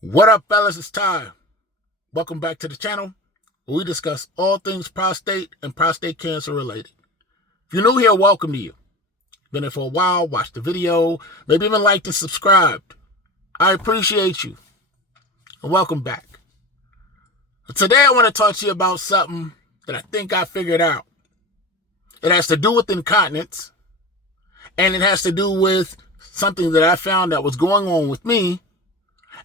What up, fellas? It's Ty. Welcome back to the channel where we discuss all things prostate and prostate cancer related. If you're new here, welcome to you. Been here for a while, watched the video, maybe even liked and subscribed. I appreciate you. And welcome back. Today I want to talk to you about something that I think I figured out. It has to do with incontinence, and it has to do with something that I found that was going on with me.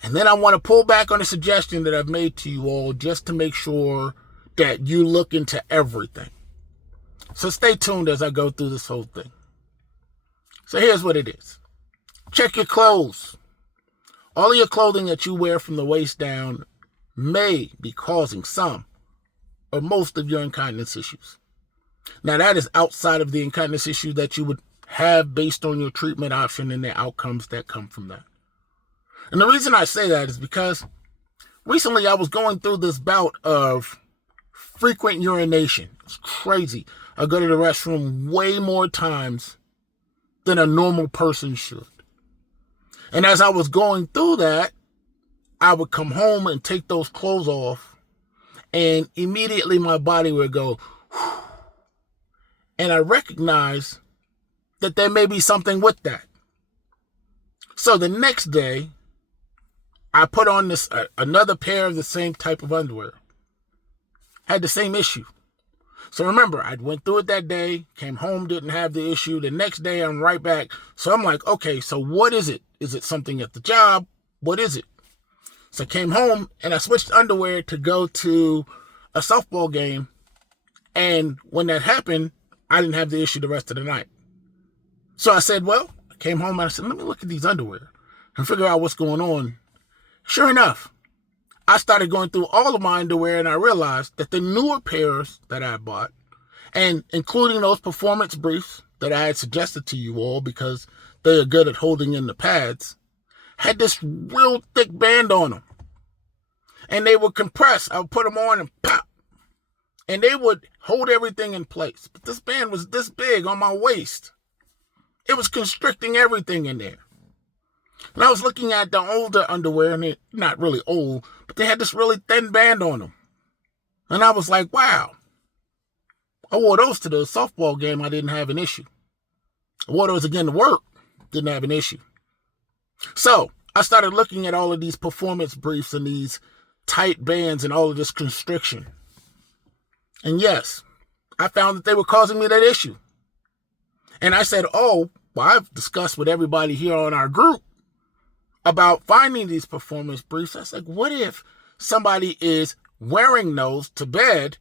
And then I want to pull back on a suggestion that I've made to you all just to make sure that you look into everything. So stay tuned as I go through this whole thing. So here's what it is. Check your clothes. All of your clothing that you wear from the waist down may be causing some or most of your incontinence issues. Now that is outside of the incontinence issue that you would have based on your treatment option and the outcomes that come from that. And the reason I say that is because recently I was going through this bout of frequent urination. It's crazy. I go to the restroom way more times than a normal person should. And as I was going through that, I would come home and take those clothes off, and immediately my body would go, whew. And I recognized that there may be something with that. So the next day, I put on this another pair of the same type of underwear. Had the same issue. So remember, I went through it that day, came home, didn't have the issue. The next day, I'm right back. So I'm like, okay, so what is it? Is it something at the job? What is it? So I came home and I switched underwear to go to a softball game. And when that happened, I didn't have the issue the rest of the night. So I said, well, I came home and I said, let me look at these underwear and figure out what's going on. Sure enough, I started going through all of my underwear and I realized that the newer pairs that I bought, and including those performance briefs that I had suggested to you all because they are good at holding in the pads, had this real thick band on them. And they would compress. I would put them on and pop. And they would hold everything in place. But this band was this big on my waist. It was constricting everything in there. And I was looking at the older underwear, and they're not really old, but they had this really thin band on them. And I was like, wow. I wore those to the softball game. I didn't have an issue. I wore those again to work. Didn't have an issue. So I started looking at all of these performance briefs and these tight bands and all of this constriction. And yes, I found that they were causing me that issue. And I said, oh, well, I've discussed with everybody here on our group about finding these performance briefs. I was like, what if somebody is wearing those to bed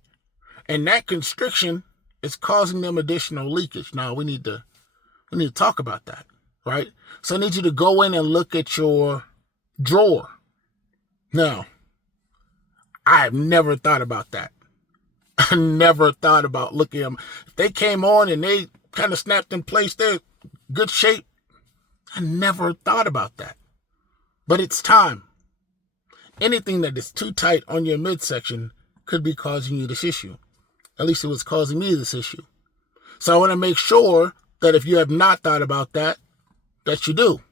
and that constriction is causing them additional leakage? Now we need to talk about that, right? So I need you to go in and look at your drawer. Now, I've never thought about that. I never thought about looking at them. If they came on and they kind of snapped in place, they're good shape. I never thought about that. But it's time. Anything that is too tight on your midsection could be causing you this issue. At least it was causing me this issue. So I want to make sure that if you have not thought about that, that you do.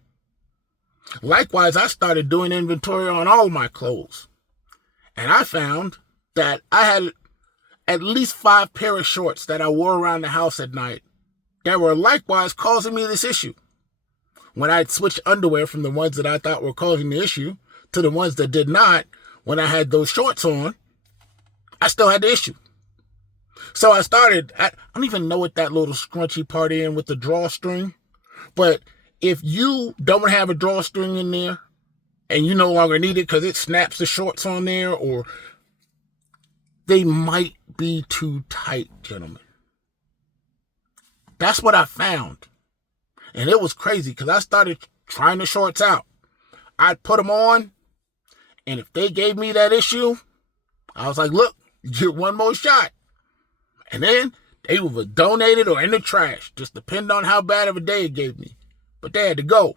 Likewise, I started doing inventory on all of my clothes. And I found that I had at least 5 pair of shorts that I wore around the house at night that were likewise causing me this issue. When I'd switched underwear from the ones that I thought were causing the issue to the ones that did not, when I had those shorts on, I still had the issue. So I don't even know what that little scrunchy part in with the drawstring, but if you don't have a drawstring in there and you no longer need it because it snaps the shorts on there, or they might be too tight, gentlemen. That's what I found. And it was crazy because I started trying the shorts out. I'd put them on, and if they gave me that issue, I was like, look, you get one more shot. And then they were donated or in the trash, just depending on how bad of a day it gave me. But they had to go.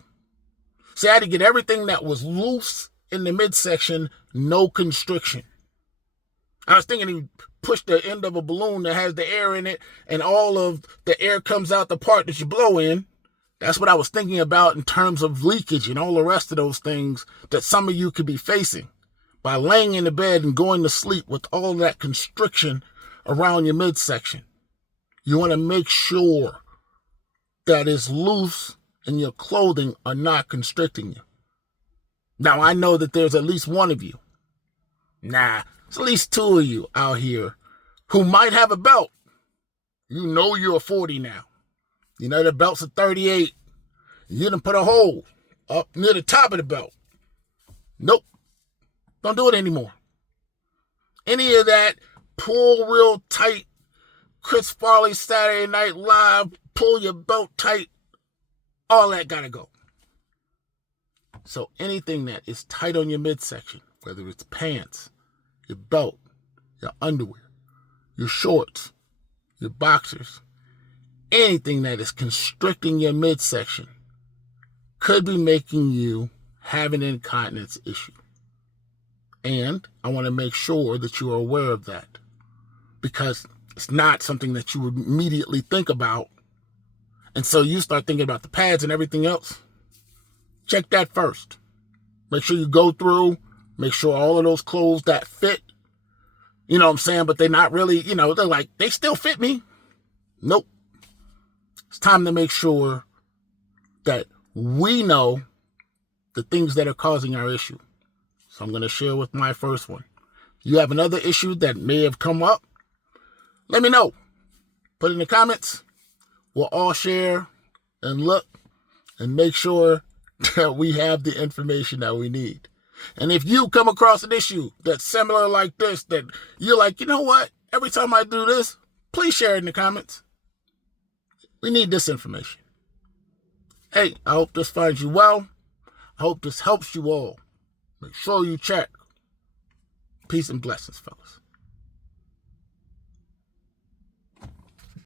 See, I had to get everything that was loose in the midsection, no constriction. I was thinking you push the end of a balloon that has the air in it, and all of the air comes out the part that you blow in. That's what I was thinking about in terms of leakage and all the rest of those things that some of you could be facing by laying in the bed and going to sleep with all that constriction around your midsection. You want to make sure that it's loose and your clothing are not constricting you. Now, I know that there's at least one of you. Nah, there's at least two of you out here who might have a belt. You know you're 40 now. You know the belt's a 38. You done put a hole up near the top of the belt. Nope. Don't do it anymore. Any of that pull real tight, Chris Farley Saturday Night Live, pull your belt tight, all that gotta go. So anything that is tight on your midsection, whether it's pants, your belt, your underwear, your shorts, your boxers, anything that is constricting your midsection could be making you have an incontinence issue. And I want to make sure that you are aware of that, because it's not something that you would immediately think about. And so you start thinking about the pads and everything else. Check that first. Make sure you go through, make sure all of those clothes that fit, you know what I'm saying, but they're not really, they're like, they still fit me. Nope. It's time to make sure that we know the things that are causing our issue. So I'm going to share with my first one. You have another issue that may have come up? Let me know. Put it in the comments. We'll all share and look and make sure that we have the information that we need. And if you come across an issue that's similar like this, that you're like, you know what? Every time I do this, please share it in the comments. We need this information. Hey, I hope this finds you well. I hope this helps you all. Make sure you check. Peace and blessings, fellas.